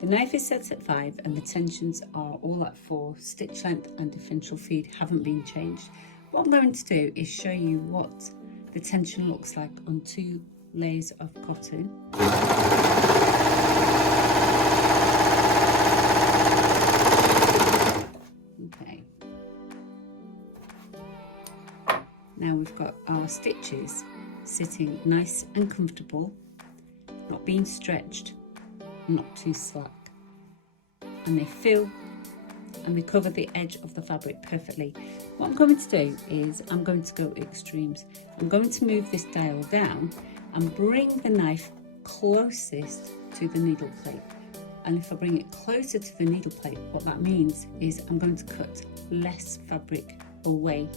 The knife is set at 5 and the tensions are all at 4. Stitch length and differential feed haven't been changed. What I'm going to do is show you what the tension looks like on 2 layers of cotton. Okay. Now we've got our stitches sitting nice and comfortable, not being stretched, not too slack. And they fill and they cover the edge of the fabric perfectly. What I'm going to do is I'm going to go extremes. I'm going to move this dial down and bring the knife closest to the needle plate. And if I bring it closer to the needle plate, what that means is I'm going to cut less fabric away.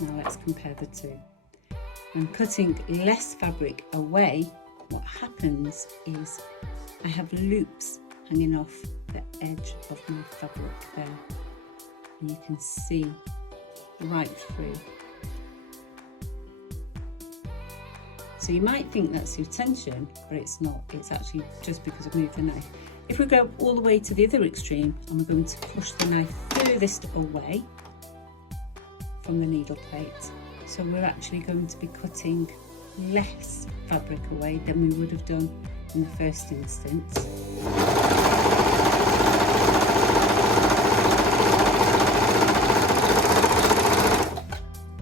Now let's compare the two. When cutting less fabric away, what happens is I have loops hanging off the edge of my fabric there. And you can see right through. So you might think that's your tension, but it's not. It's actually just because I've moved the knife. If we go all the way to the other extreme, and we're going to push the knife furthest away from the needle plate, so we're actually going to be cutting less fabric away than we would have done in the first instance.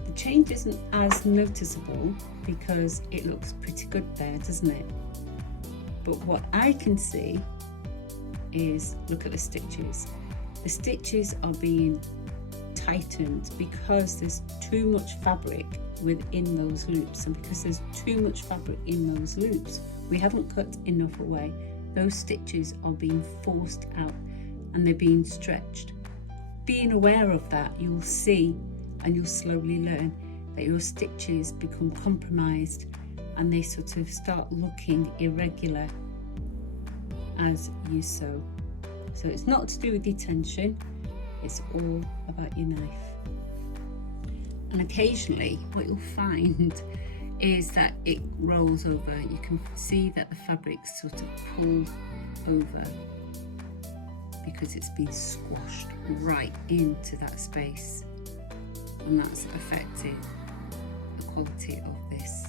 The change isn't as noticeable because it looks pretty good there, doesn't it? But what I can see is, look at the stitches. The stitches are being tightened because there's too much fabric within those loops, and because there's too much fabric in those loops, we haven't cut enough away. Those stitches are being forced out and they're being stretched. Being aware of that, you'll see and you'll slowly learn that your stitches become compromised and they sort of start looking irregular as you sew. So it's not to do with your tension, it's all about your knife. And occasionally what you'll find is that it rolls over. You can see that the fabric's sort of pulled over because it's been squashed right into that space, and that's affected the quality of this.